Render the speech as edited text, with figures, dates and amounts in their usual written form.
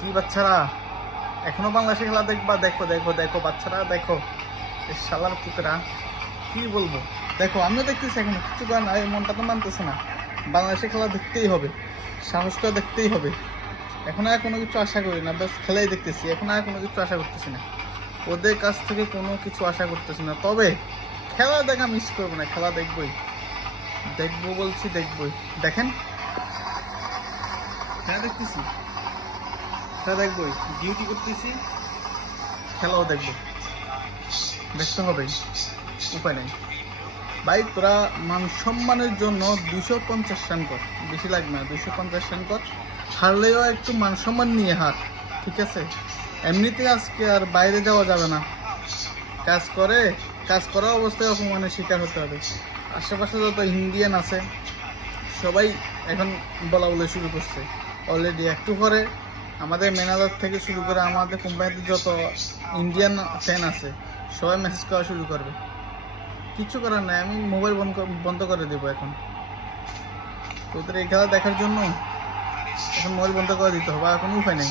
কি বাচ্চারা এখনো বাংলাদেশে খেলা দেখবা? দেখো দেখো দেখো বাচ্চারা, দেখো এই শালার পুতরা, কি বলবো। দেখো আমিও দেখতেছি, এখনো কিছু করার না, এই মনটা তো মানতেছে না। বাংলাদেশে খেলা দেখতেই হবে, সাহস করে দেখতেই হবে। এখন আর কোনো কিছু আশা করি না, বাস খেলাই দেখতেছি। এখন আর কোনো কিছু আশা করতেছি না, ওদের কাছ থেকে কোনো কিছু আশা করতেছি না। তবে খেলা দেখা মিস করবো না, খেলা দেখবই, দেখবো বলছি, দেখবই। দেখেন খেলা দেখতেছি, খেলা দেখবই, ডিউটি করতেছি, খেলাও দেখবো, দেখতে হবে, উপায় নেই। ভাই তোরা মান সম্মানের জন্য 250 রান কর, বেশি লাগবে না, 250 রান কর। হারলেও একটু মান সম্মান নিয়ে হার, ঠিক আছে? এমনিতে আজকে আর বাইরে যাওয়া যাবে না, কাজ করা অবস্থায় অপমানের শিকার হতে হবে। আশেপাশে যত ইন্ডিয়ান আছে সবাই এখন বলা বলে শুরু করছে অলরেডি। একটু পরে আমাদের ম্যানেজার থেকে শুরু করে আমাদের কোম্পানিতে যত ইন্ডিয়ান ফ্যান আছে সবাই মেসেজ করা শুরু করবে। কিছু করার নাই, আমি মোবাইল বন্ধ করে দেবো এখন। তোদের এই খেলা দেখার জন্য এখন মোবাইল বন্ধ করে দিতে হবে, আর কোনো উপায় নেই।